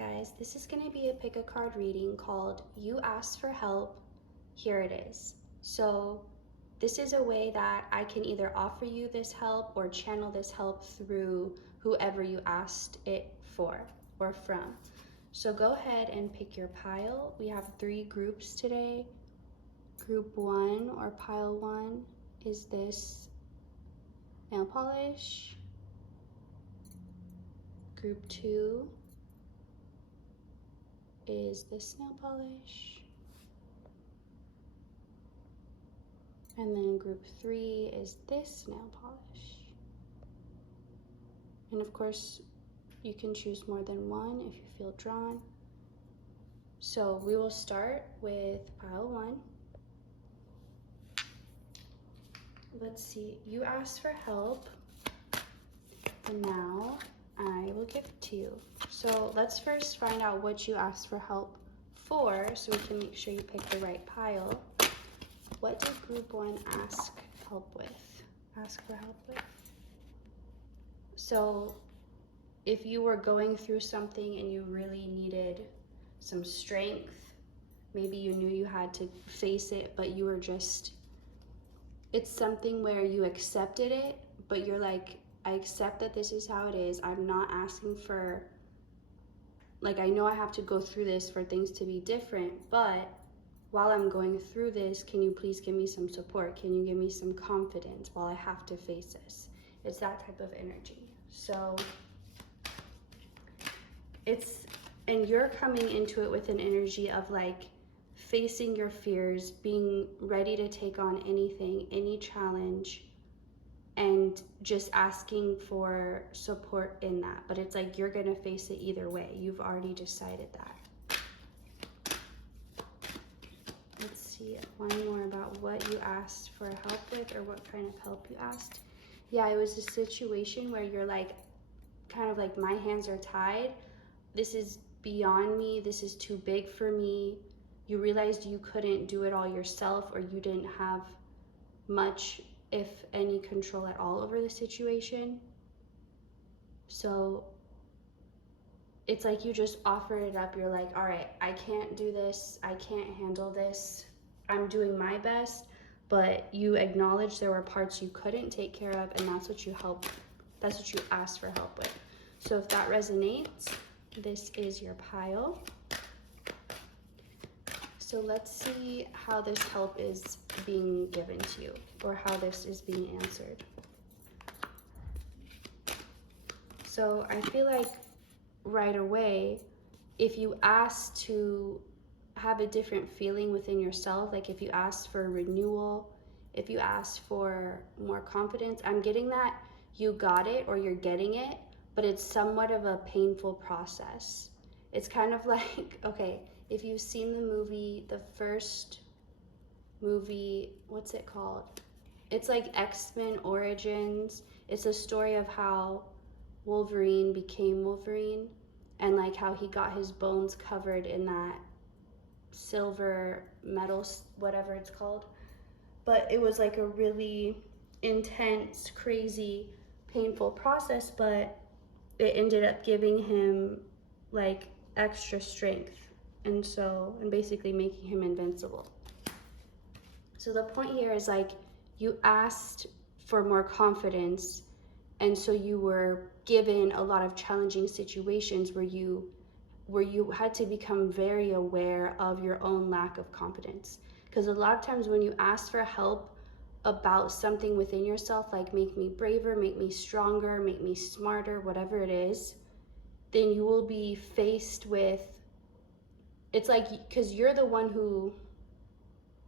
guys. This is going to be a pick a card reading called You Asked for Help, Here It Is. So this is a way that I can either offer you this help or channel this help through whoever you asked it for or from. So go ahead and pick your pile. We have 3 groups today. Group 1 or pile 1 is this nail polish. Group 2 is this nail polish. And then group 3 is this nail polish. And of course, you can choose more than one if you feel drawn. So we will start with pile 1. Let's see, you asked for help, and now I will give it to you. So let's first find out what you asked for help for so we can make sure you pick the right pile. What did group 1 ask help with? Ask for help with? So if you were going through something and you really needed some strength, maybe you knew you had to face it, but you were just, it's something where you accepted it, but you're like, I accept that this is how it is. I'm not asking for, like, I know I have to go through this for things to be different, but while I'm going through this, can you please give me some support? Can you give me some confidence while I have to face this? It's that type of energy. So it's, and you're coming into it with an energy of like facing your fears, being ready to take on anything, any challenge, and just asking for support in that. But it's like you're gonna face it either way. You've already decided that. Let's see one more about what you asked for help with, or what kind of help you asked. Yeah, it was a situation where you're like, kind of like, my hands are tied. This is beyond me. This is too big for me. You realized you couldn't do it all yourself, or you didn't have much, if any, control at all over the situation. So it's like you just offered it up. You're like, all right, I can't do this. I can't handle this. I'm doing my best, but you acknowledge there were parts you couldn't take care of, and that's what you asked for help with. So if that resonates, this is your pile. So let's see how this help is being given to you, or how this is being answered. So I feel like right away, if you ask to have a different feeling within yourself, like if you asked for renewal, if you asked for more confidence, I'm getting that you got it or you're getting it, but it's somewhat of a painful process. It's kind of like, okay, if you've seen the movie, the first movie, what's it called? It's like X-Men Origins. It's a story of how Wolverine became Wolverine, and like how he got his bones covered in that silver metal, whatever it's called. But it was like a really intense, crazy, painful process, but it ended up giving him like extra strength, and basically making him invincible. So the point here is like, you asked for more confidence, and so you were given a lot of challenging situations where you had to become very aware of your own lack of confidence. Because a lot of times when you ask for help about something within yourself, like make me braver, make me stronger, make me smarter, whatever it is, then you will be faced with, it's like, because you're the one who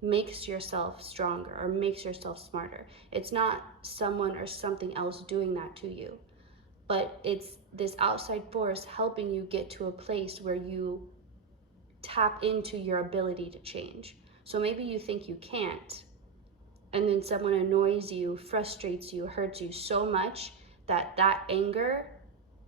makes yourself stronger or makes yourself smarter. It's not someone or something else doing that to you, but it's this outside force helping you get to a place where you tap into your ability to change. So maybe you think you can't, and then someone annoys you, frustrates you, hurts you so much that that anger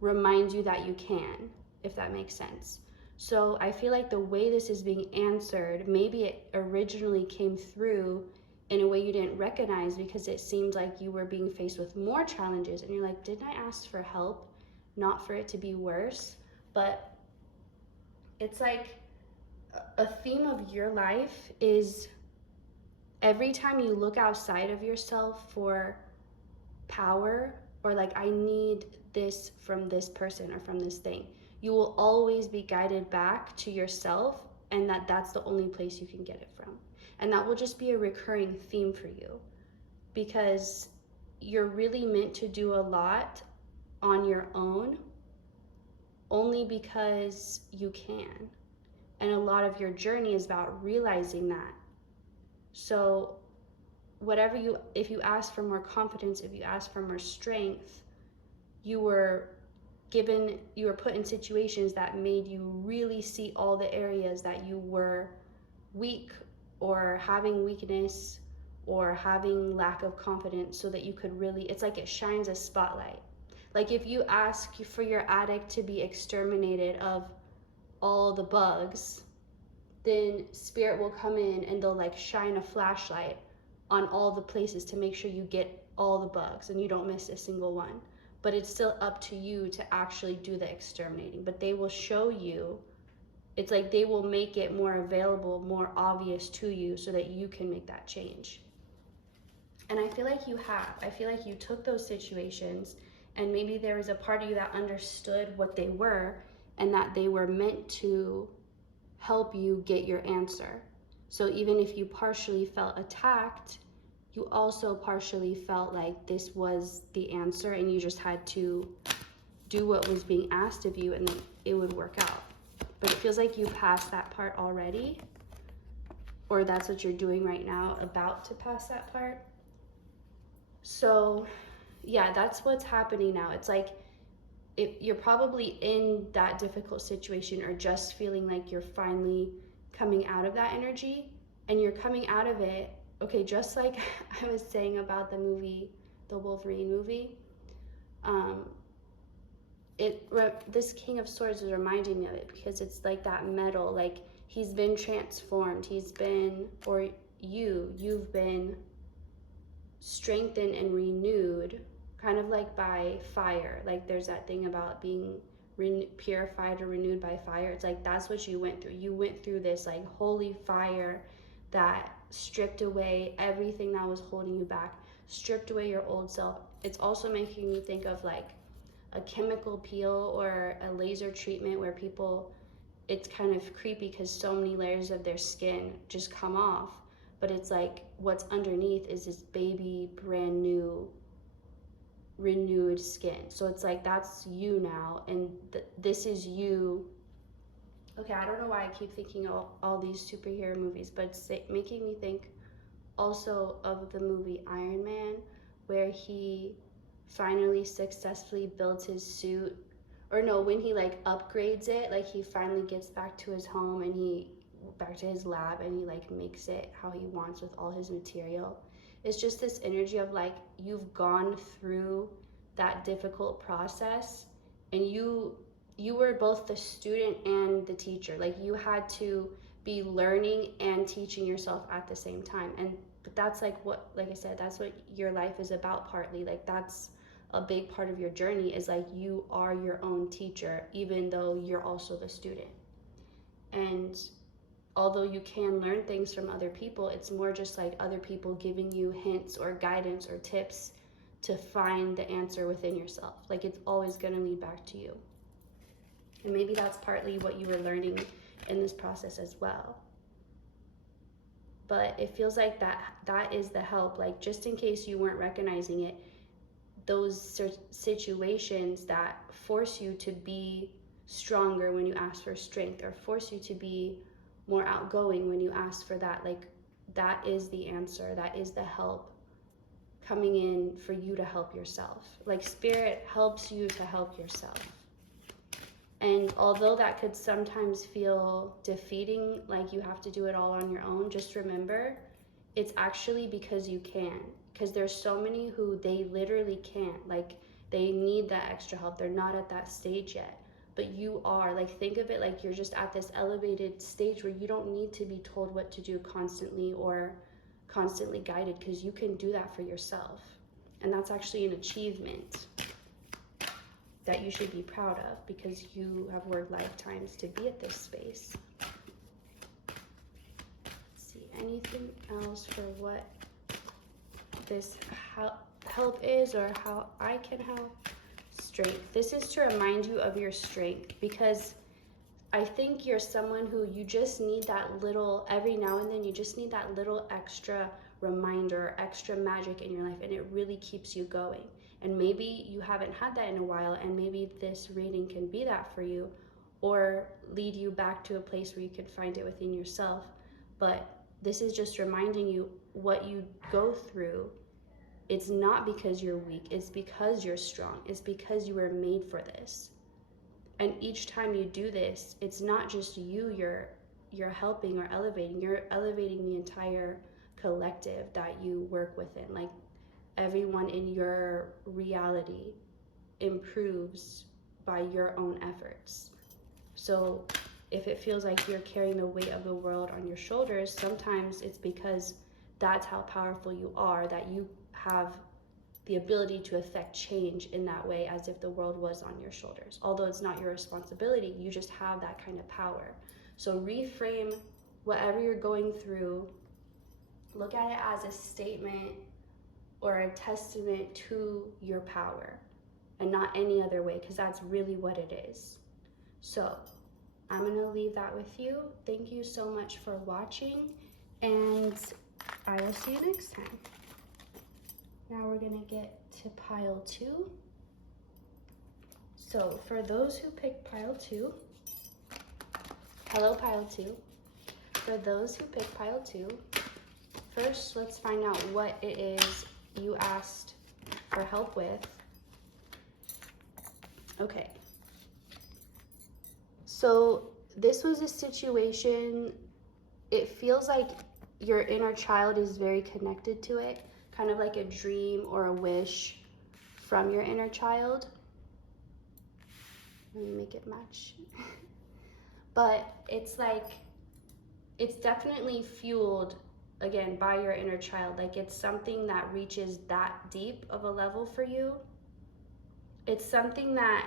reminds you that you can, if that makes sense. So I feel like the way this is being answered, maybe it originally came through in a way you didn't recognize, because it seemed like you were being faced with more challenges, and you're like, didn't I ask for help? Not for it to be worse. But It's like a theme of your life is every time you look outside of yourself for power, or like, I need this from this person or from this thing, you will always be guided back to yourself, and that's the only place you can get it from. And that will just be a recurring theme for you, because you're really meant to do a lot on your own only because you can. And a lot of your journey is about realizing that. So if you ask for more confidence, if you ask for more strength, you were put in situations that made you really see all the areas that you were weak, or having weakness, or having lack of confidence, so that you could really, it's like it shines a spotlight. Like if you ask for your attic to be exterminated of all the bugs, then spirit will come in and they'll like shine a flashlight on all the places to make sure you get all the bugs and you don't miss a single one. But it's still up to you to actually do the exterminating. But they will show you, it's like they will make it more available, more obvious to you, so that you can make that change. And I feel like you have. I feel like you took those situations, and maybe there was a part of you that understood what they were, and that they were meant to help you get your answer. So even if you partially felt attacked, you also partially felt like this was the answer, and you just had to do what was being asked of you, and then it would work out. But it feels like you passed that part already, or that's what you're doing right now, about to pass that part. So yeah, that's what's happening now. It's like you're probably in that difficult situation, or just feeling like you're finally coming out of that energy, and you're coming out of it. Okay, just like I was saying about the movie, the Wolverine movie, this King of Swords is reminding me of it, because it's like that metal, like he's been transformed, you've been strengthened and renewed, kind of like by fire. Like there's that thing about being purified or renewed by fire. It's like that's what you went through. You went through this like holy fire that stripped away everything that was holding you back, stripped away your old self. It's also making me think of like a chemical peel or a laser treatment where people, it's kind of creepy because so many layers of their skin just come off, but it's like what's underneath is this baby brand new renewed skin. So it's like that's you now, and this is you. Okay, I don't know why I keep thinking all these superhero movies, but it's making me think also of the movie Iron Man, where he finally successfully builds his suit, or no, when he like upgrades it, like he finally gets back to his home and back to his lab, and he like makes it how he wants with all his material. It's just this energy of like you've gone through that difficult process, and you were both the student and the teacher. Like you had to be learning and teaching yourself at the same time. But that's like I said, that's what your life is about partly. Like that's a big part of your journey, is like you are your own teacher, even though you're also the student. And although you can learn things from other people, it's more just like other people giving you hints or guidance or tips to find the answer within yourself. Like it's always going to lead back to you. And maybe that's partly what you were learning in this process as well. But it feels like that is the help. Like just in case you weren't recognizing it, those situations that force you to be stronger when you ask for strength, or force you to be more outgoing when you ask for that, like that is the answer. That is the help coming in for you to help yourself. Like spirit helps you to help yourself. And although that could sometimes feel defeating, like you have to do it all on your own, just remember it's actually because you can. Because there's so many who they literally can't. Like they need that extra help. They're not at that stage yet. But you are. Like think of it like you're just at this elevated stage where you don't need to be told what to do constantly or constantly guided, because you can do that for yourself. And that's actually an achievement. that you should be proud of, because you have worked lifetimes to be at this space. Let's see, anything else for what this help is, or how I can help? Strength. This is to remind you of your strength, because I think you're someone who you just need that little, every now and then, you just need that little extra reminder, extra magic in your life, and it really keeps you going. And maybe you haven't had that in a while, and maybe this reading can be that for you, or lead you back to a place where you can find it within yourself. But this is just reminding you what you go through. It's not because you're weak, it's because you're strong. It's because you were made for this. And each time you do this, it's not just you you're helping or elevating. You're elevating the entire collective that you work within. Like, everyone in your reality improves by your own efforts. So if it feels like you're carrying the weight of the world on your shoulders, sometimes it's because that's how powerful you are, that you have the ability to affect change in that way, as if the world was on your shoulders. Although it's not your responsibility, you just have that kind of power. So reframe whatever you're going through. Look at it as a statement or a testament to your power, and not any other way, because that's really what it is. So I'm going to leave that with you. Thank you so much for watching, and I will see you next time. Now we're going to get to pile 2. So for those who picked pile 2, hello pile 2. For those who picked pile 2, first let's find out what it is you asked for help with. Okay. So this was a situation, it feels like your inner child is very connected to it, kind of like a dream or a wish from your inner child. Let me make it match. But it's like, it's definitely fueled, again, by your inner child. Like, it's something that reaches that deep of a level for you. It's something that,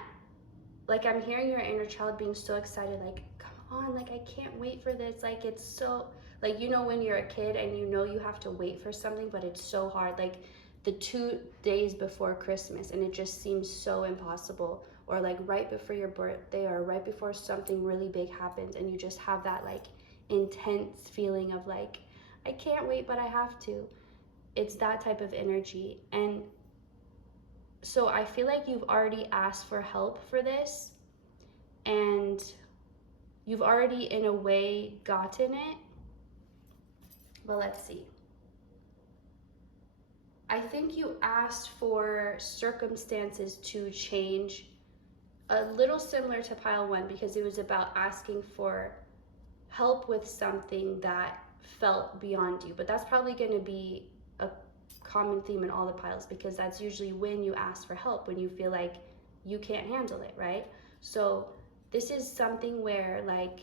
like, I'm hearing your inner child being so excited, like, come on, like, I can't wait for this. Like, it's so, like, you know, when you're a kid and you know you have to wait for something, but it's so hard, like the 2 days before Christmas, and it just seems so impossible, or like right before your birthday, or right before something really big happens, and you just have that like intense feeling of like, I can't wait, but I have to. It's that type of energy. And so I feel like you've already asked for help for this, and you've already in a way gotten it. But let's see. I think you asked for circumstances to change, a little similar to pile 1, because it was about asking for help with something that felt beyond you. But that's probably going to be a common theme in all the piles, because that's usually when you ask for help, when you feel like you can't handle it, right? So this is something where, like,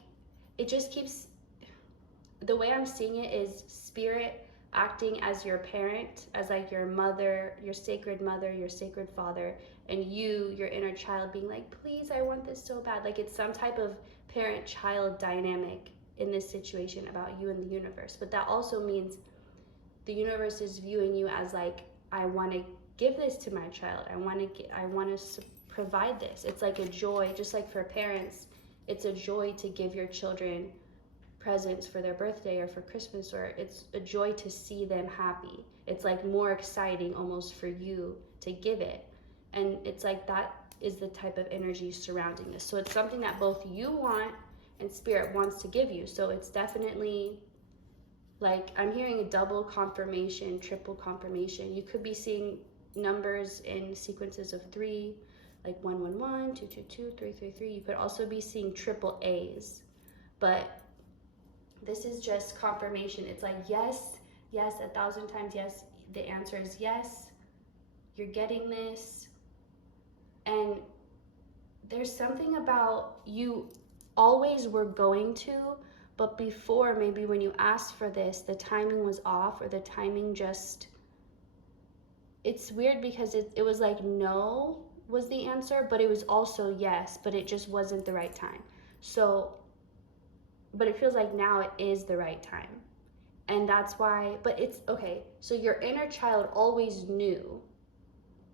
it just keeps, the way I'm seeing it is spirit acting as your parent, as like your mother, your sacred father, and you, your inner child, being like, please, I want this so bad. Like, it's some type of parent-child dynamic in this situation about you and the universe. But that also means the universe is viewing you as like, I want to give this to my child. I want to provide this. It's like a joy, just like for parents, it's a joy to give your children presents for their birthday or for Christmas, or it's a joy to see them happy. It's like more exciting almost for you to give it. And it's like that is the type of energy surrounding this. So it's something that both you want and spirit wants to give you. So it's definitely like, I'm hearing a double confirmation, triple confirmation. You could be seeing numbers in sequences of 3, like 111, 222, 333. You could also be seeing triple A's. But this is just confirmation. It's like, yes, 1,000 times yes. The answer is yes. You're getting this. And there's something about you always were going to, but before, maybe when you asked for this, the timing was off, or the timing just, it's weird because it was like no, was the answer, but it was also yes, but it just wasn't the right time. So, but it feels like now it is the right time. And that's why, but it's okay. So your inner child always knew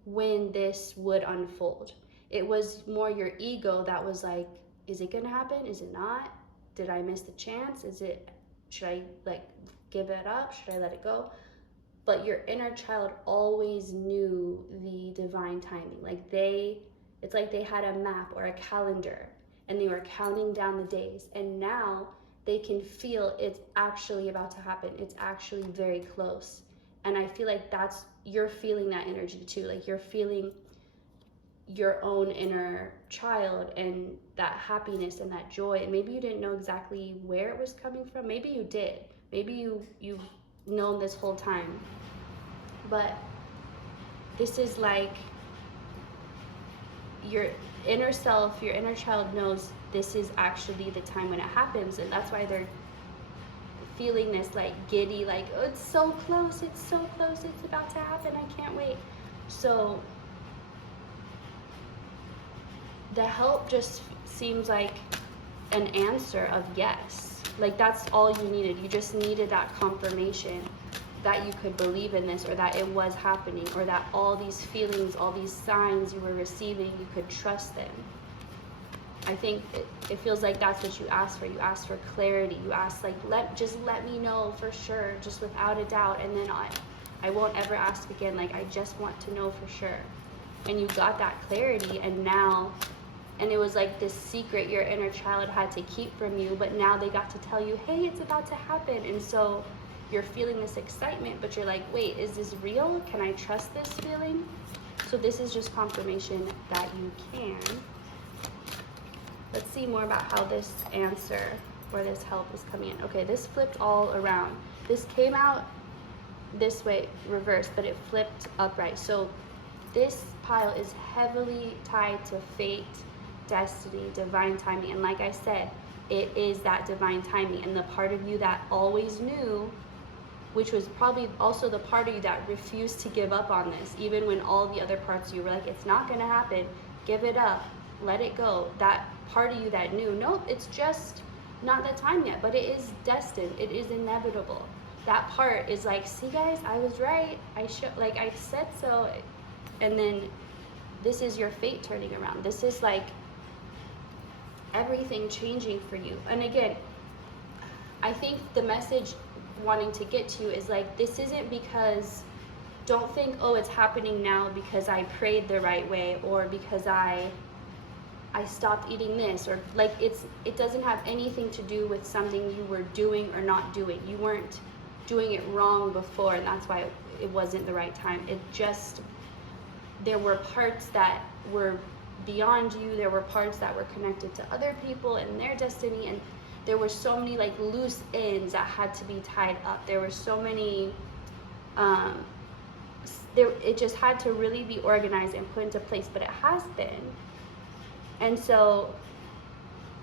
when this would unfold. It was more your ego that was like, is it gonna happen? Is it not? Did I miss the chance? Should I like give it up? Should I let it go? But your inner child always knew the divine timing. Like it's like they had a map or a calendar and they were counting down the days, and now they can feel it's actually about to happen. It's actually very close. And I feel like you're feeling that energy too. Like you're feeling your own inner child and that happiness and that joy. And maybe you didn't know exactly where it was coming from. Maybe you did. Maybe you've known this whole time. But this is like your inner self, your inner child knows this is actually the time when it happens. And that's why they're feeling this like giddy, like, oh, it's so close, it's about to happen, I can't wait. So the help just seems like an answer of yes. Like that's all you needed. You just needed that confirmation that you could believe in this, or that it was happening, or that all these feelings, all these signs you were receiving, you could trust them. I think it feels like that's what you asked for. You asked for clarity. You asked like, just let me know for sure, just without a doubt, and then I won't ever ask again. Like I just want to know for sure. And you got that clarity, and it was like this secret your inner child had to keep from you, but now they got to tell you, hey, it's about to happen. And so you're feeling this excitement, but you're like, wait, is this real? Can I trust this feeling? So this is just confirmation that you can. Let's see more about how this answer or this help is coming in. Okay, this flipped all around. This came out this way, reversed, but it flipped upright. So this pile is heavily tied to fate, destiny, divine timing. And like I said, it is that divine timing. And the part of you that always knew, which was probably also the part of you that refused to give up on this, even when all the other parts of you were like, it's not gonna happen, give it up, let it go. That part of you that knew, nope, it's just not the time yet, but it is destined, it is inevitable. That part is like, see guys, I was right, I said so. And then this is your fate turning around. This is like everything changing for you. And again, I think the message wanting to get to is like, this isn't because, don't think, oh, it's happening now because I prayed the right way, or because I stopped eating this, or like it doesn't have anything to do with something you were doing or not doing. You weren't doing it wrong before, and that's why it wasn't the right time. It just, there were parts that were beyond you. There were parts that were connected to other people and their destiny, and there were so many like loose ends that had to be tied up. There were so many it just had to really be organized and put into place, but it has been. And so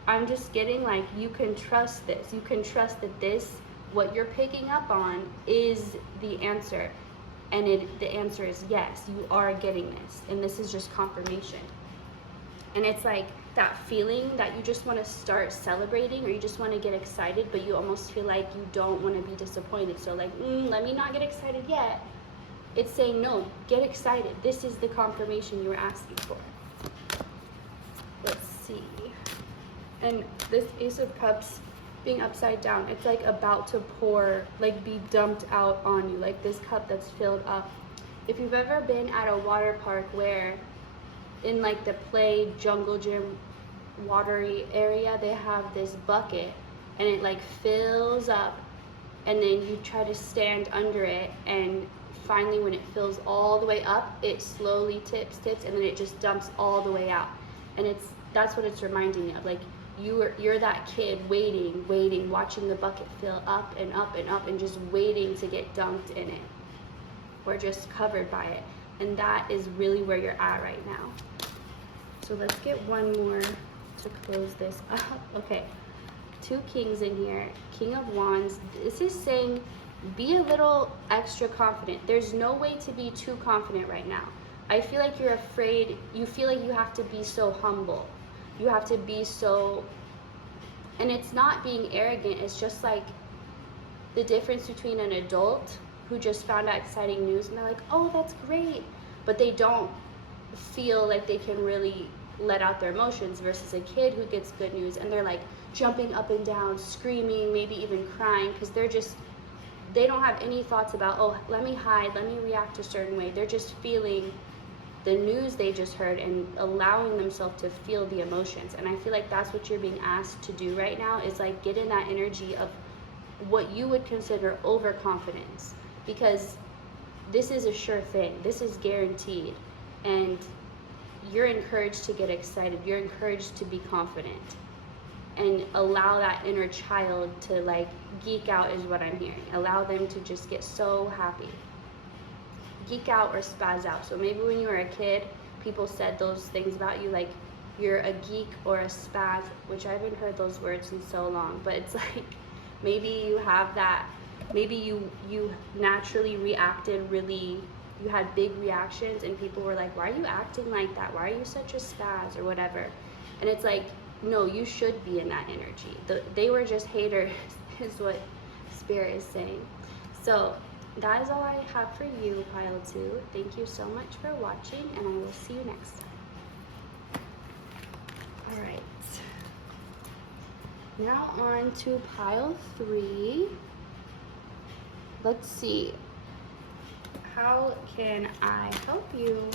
I'm just getting like, you can trust this. You can trust that this, what you're picking up on, is the answer. And the answer is yes, you are getting this. And this is just confirmation. And it's like that feeling that you just want to start celebrating, or you just want to get excited, but you almost feel like you don't want to be disappointed. So like, let me not get excited yet. It's saying, no, get excited. This is the confirmation you were asking for. Let's see. And this Ace of Cups being upside down, it's like about to pour, like be dumped out on you, like this cup that's filled up. If you've ever been at a water park where in like the play jungle gym watery area, they have this bucket and it like fills up, and then you try to stand under it, and finally when it fills all the way up, it slowly tips, and then it just dumps all the way out. And that's what it's reminding me of. Like you're that kid waiting, watching the bucket fill up and up and up, and just waiting to get dumped in it, or just covered by it. And that is really where you're at right now. So let's get one more to close this up. Okay, 2 kings in here, King of Wands. This is saying be a little extra confident. There's no way to be too confident right now. I feel like you're afraid, you feel like you have to be so humble. You have to be so, and it's not being arrogant, it's just like the difference between an adult who just found out exciting news and they're like, oh, that's great, but they don't feel like they can really let out their emotions, versus a kid who gets good news and they're like jumping up and down, screaming, maybe even crying, because they don't have any thoughts about, oh, let me hide, let me react a certain way. They're just feeling the news they just heard and allowing themselves to feel the emotions. And I feel like that's what you're being asked to do right now, is like get in that energy of what you would consider overconfidence, because this is a sure thing, this is guaranteed, and you're encouraged to get excited, you're encouraged to be confident and allow that inner child to like geek out, is what I'm hearing. Allow them to just get so happy, geek out or spaz out. So maybe when you were a kid, people said those things about you, like you're a geek or a spaz, which I haven't heard those words in so long, but it's like maybe you have that, maybe you naturally reacted really, you had big reactions and people were like, why are you acting like that, why are you such a spaz or whatever. And it's like, no, you should be in that energy. They were just haters is what Spirit is saying. So that is all I have for you, pile 2. Thank you so much for watching, and I will see you next time. All right, now on to pile 3. Let's see, how can I help you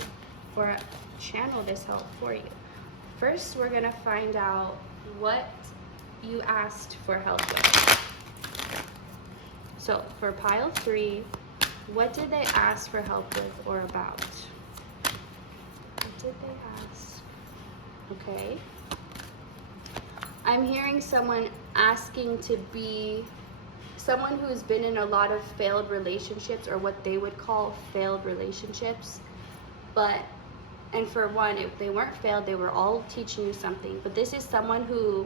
or channel this help for you? First, we're gonna find out what you asked for help with. So for pile 3, what did they ask for help with or about? What did they ask? Okay. I'm hearing someone asking to be someone who's been in a lot of failed relationships, or what they would call failed relationships. And for one, if they weren't failed, they were all teaching you something. But this is someone who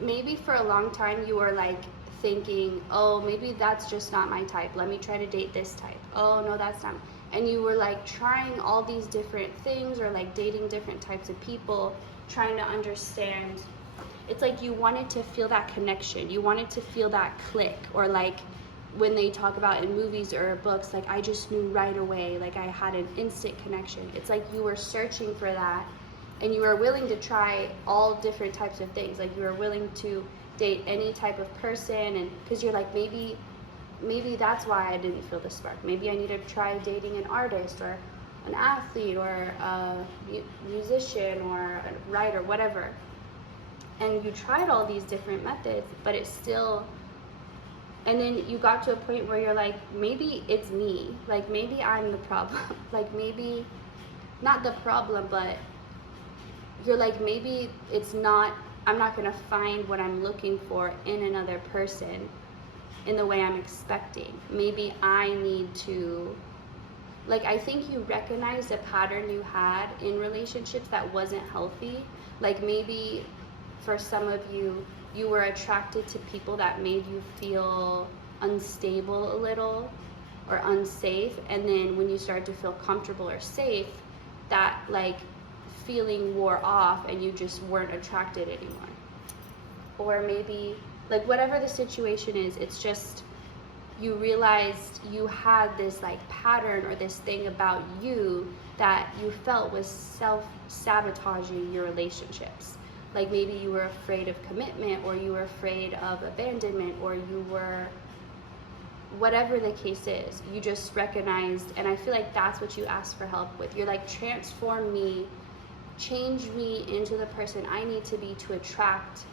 maybe for a long time you were like thinking, oh, maybe that's just not my type, let me try to date this type. Oh no, that's not. And you were like trying all these different things, or like dating different types of people, trying to understand. It's like you wanted to feel that connection, you wanted to feel that click, or like when they talk about in movies or books, like I just knew right away, like I had an instant connection. It's like you were searching for that, and you were willing to try all different types of things. Like you were willing to date any type of person, and because you're like, maybe that's why I didn't feel the spark. Maybe I need to try dating an artist or an athlete or a musician or a writer, whatever. And you tried all these different methods, but it's still. And then you got to a point where you're like, maybe it's me. Like maybe I'm the problem. Like maybe not the problem, but you're like, maybe it's not, I'm not gonna find what I'm looking for in another person in the way I'm expecting. Maybe I need to, like, I think you recognized a pattern you had in relationships that wasn't healthy. Like maybe for some of you, you were attracted to people that made you feel unstable a little or unsafe, and then when you started to feel comfortable or safe, that like feeling wore off and you just weren't attracted anymore. Or maybe like whatever the situation is, it's just you realized you had this like pattern or this thing about you that you felt was self-sabotaging your relationships. Like maybe you were afraid of commitment, or you were afraid of abandonment, or you were, whatever the case is, you just recognized, and I feel like that's what you asked for help with. You're like, transform me, change me into the person I need to be to attract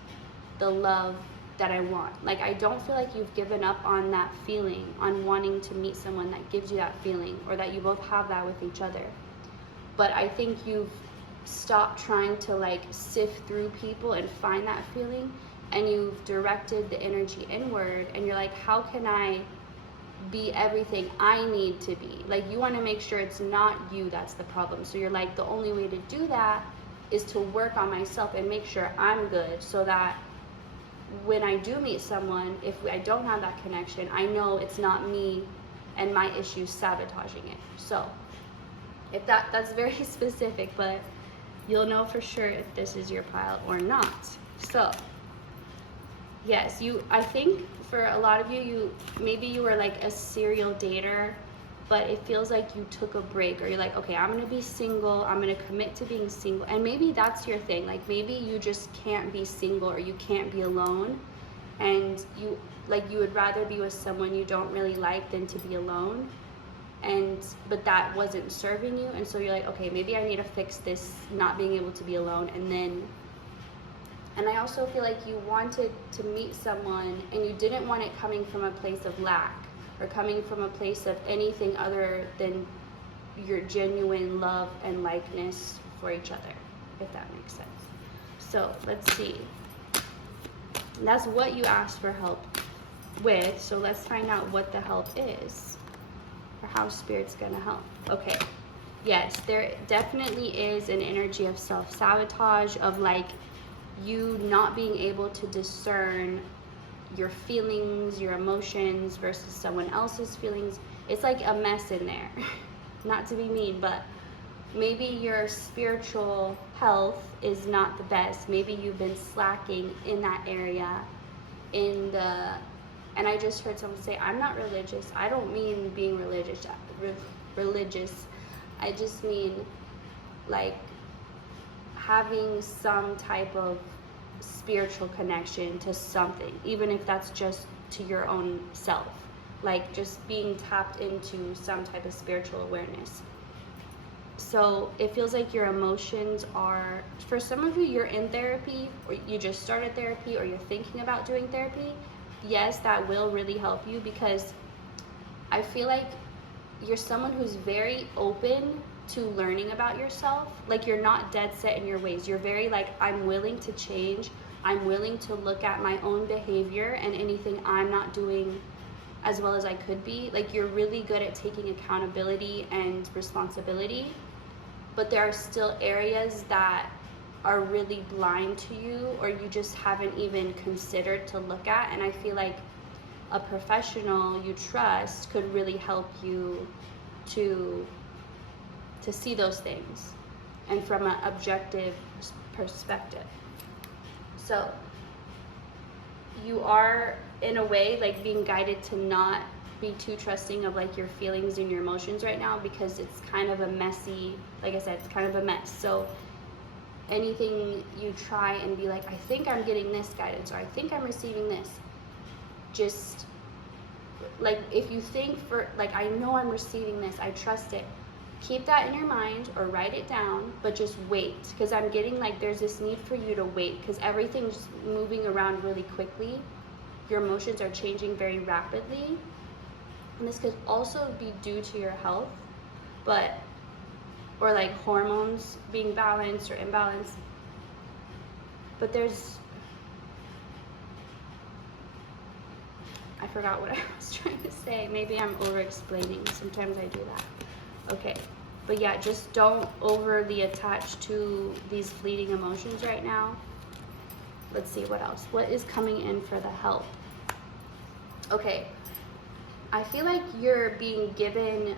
the love that I want. Like I don't feel like you've given up on that feeling, on wanting to meet someone that gives you that feeling, or that you both have that with each other. But I think you've stop trying to like sift through people and find that feeling, and you've directed the energy inward, and you're like, how can I be everything I need to be? Like you want to make sure it's not you that's the problem. So you're like, the only way to do that is to work on myself and make sure I'm good, so that when I do meet someone, if I don't have that connection, I know it's not me and my issues sabotaging it. So If that's very specific, but you'll know for sure if this is your pile or not. So yes, I think for a lot of you, maybe you were like a serial dater, but it feels like you took a break, or you're like, okay, I'm gonna be single, I'm gonna commit to being single. And maybe that's your thing. Like maybe you just can't be single, or you can't be alone, and you would rather be with someone you don't really like than to be alone. But that wasn't serving you, and so you're like, okay, maybe I need to fix this not being able to be alone. And I also feel like you wanted to meet someone, and you didn't want it coming from a place of lack, or coming from a place of anything other than your genuine love and likeness for each other, if that makes sense. So let's see. And that's what you asked for help with, so let's find out what the help is, or how Spirit's gonna help. Okay, yes, there definitely is an energy of self-sabotage, of like you not being able to discern your feelings, your emotions versus someone else's feelings. It's like a mess in there. Not to be mean, but maybe your spiritual health is not the best. Maybe you've been slacking in that area. And I just heard someone say, I'm not religious. I don't mean being religious. I just mean like having some type of spiritual connection to something, even if that's just to your own self, like just being tapped into some type of spiritual awareness. So it feels like your emotions are, for some of you, you're in therapy, or you just started therapy, or you're thinking about doing therapy. Yes, that will really help you, because I feel like you're someone who's very open to learning about yourself. Like you're not dead set in your ways. You're very like, I'm willing to change. I'm willing to look at my own behavior and anything I'm not doing as well as I could be. Like you're really good at taking accountability and responsibility, but there are still areas that are really blind to you, or you just haven't even considered to look at. And I feel like a professional you trust could really help you to see those things, and from an objective perspective. So you are in a way like being guided to not be too trusting of like your feelings and your emotions right now, because it's kind of a messy, like I said, it's kind of a mess. So anything you try and be like, I think I'm getting this guidance, or I think I'm receiving this, just like if you think for like, I know I'm receiving this, I trust it, keep that in your mind or write it down, but just wait, because I'm getting like there's this need for you to wait, because everything's moving around really quickly. Your emotions are changing very rapidly, and this could also be due to your health, or like hormones being balanced or imbalanced. But I forgot what I was trying to say. Maybe I'm over explaining. Sometimes I do that. Okay, but yeah, just don't overly attach to these fleeting emotions right now. Let's see what else. What is coming in for the help? Okay, I feel like you're being given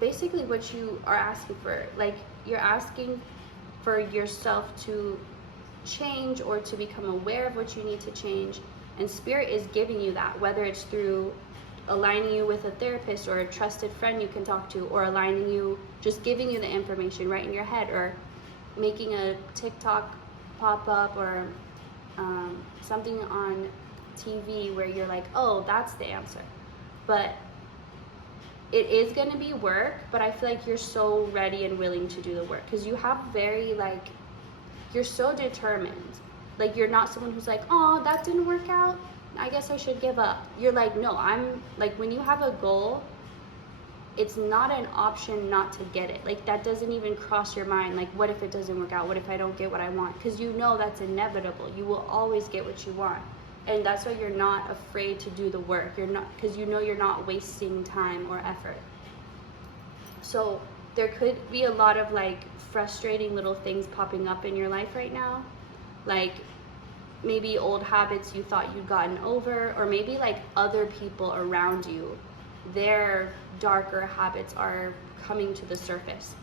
basically what you are asking for. Like you're asking for yourself to change, or to become aware of what you need to change, and Spirit is giving you that, whether it's through aligning you with a therapist or a trusted friend you can talk to, or aligning you, just giving you the information right in your head, or making a TikTok pop up, or something on TV where you're like, oh, that's the answer. But it is going to be work, but I feel like you're so ready and willing to do the work, because you have very like, you're so determined. Like you're not someone who's like, oh, that didn't work out, I guess I should give up. You're like, no, I'm like, when you have a goal, it's not an option not to get it. Like that doesn't even cross your mind. Like, what if it doesn't work out? What if I don't get what I want? Because you know that's inevitable. You will always get what you want. And that's why you're not afraid to do the work. You're not, because you know you're not wasting time or effort. So there could be a lot of like frustrating little things popping up in your life right now. Like maybe old habits you thought you'd gotten over, or maybe like other people around you their darker habits are coming to the surface.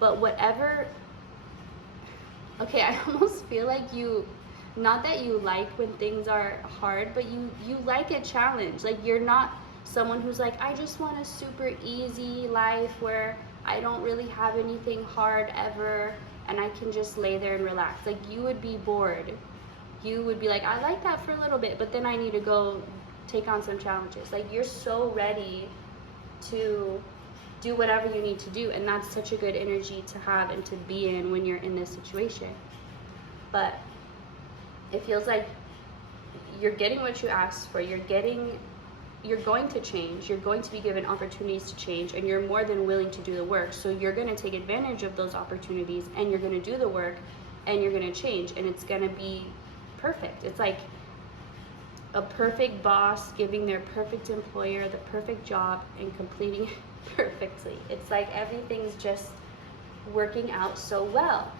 But whatever, okay, I almost feel like you, not that you like when things are hard, but you like a challenge. Like, you're not someone who's like, I just want a super easy life where I don't really have anything hard ever and I can just lay there and relax. Like, you would be bored. You would be like, I like that for a little bit, but then I need to go take on some challenges. Like, you're so ready to do whatever you need to do, and that's such a good energy to have and to be in when you're in this situation. But it feels like you're getting what you asked for. You're going to change. You're going to be given opportunities to change, and you're more than willing to do the work. So you're going to take advantage of those opportunities, and you're going to do the work, and you're going to change, and it's going to be perfect. It's like a perfect boss giving their perfect employer the perfect job and completing it perfectly. It's like everything's just working out so well.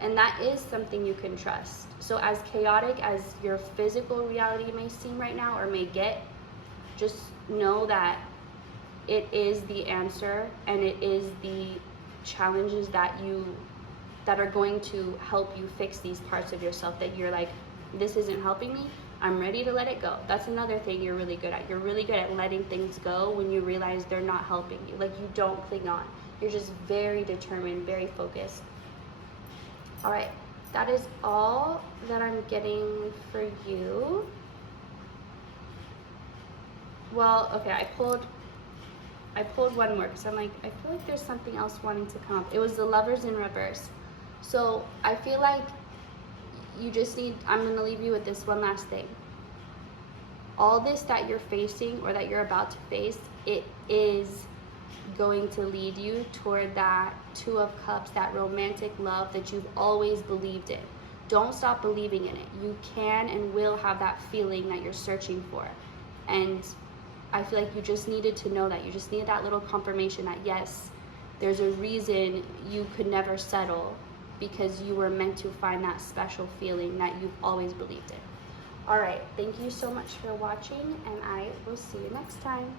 And that is something you can trust. So as chaotic as your physical reality may seem right now or may get, just know that it is the answer, and it is the challenges that are going to help you fix these parts of yourself that you're like, this isn't helping me, I'm ready to let it go. That's another thing you're really good at. You're really good at letting things go when you realize they're not helping you. Like, you don't cling on. You're just very determined, very focused. All right, that is all that I'm getting for you. Well, okay, I pulled one more because I'm like, I feel like there's something else wanting to come up. It was the Lovers in reverse. So I feel like you just need, I'm going to leave you with this one last thing. All this that you're facing or that you're about to face, it is going to lead you toward that Two of Cups, that romantic love that you've always believed in. Don't stop believing in it. You can and will have that feeling that you're searching for. And I feel like you just needed to know that. You just needed that little confirmation that, yes, there's a reason you could never settle, because you were meant to find that special feeling that you've always believed in. All right, thank you so much for watching, and I will see you next time.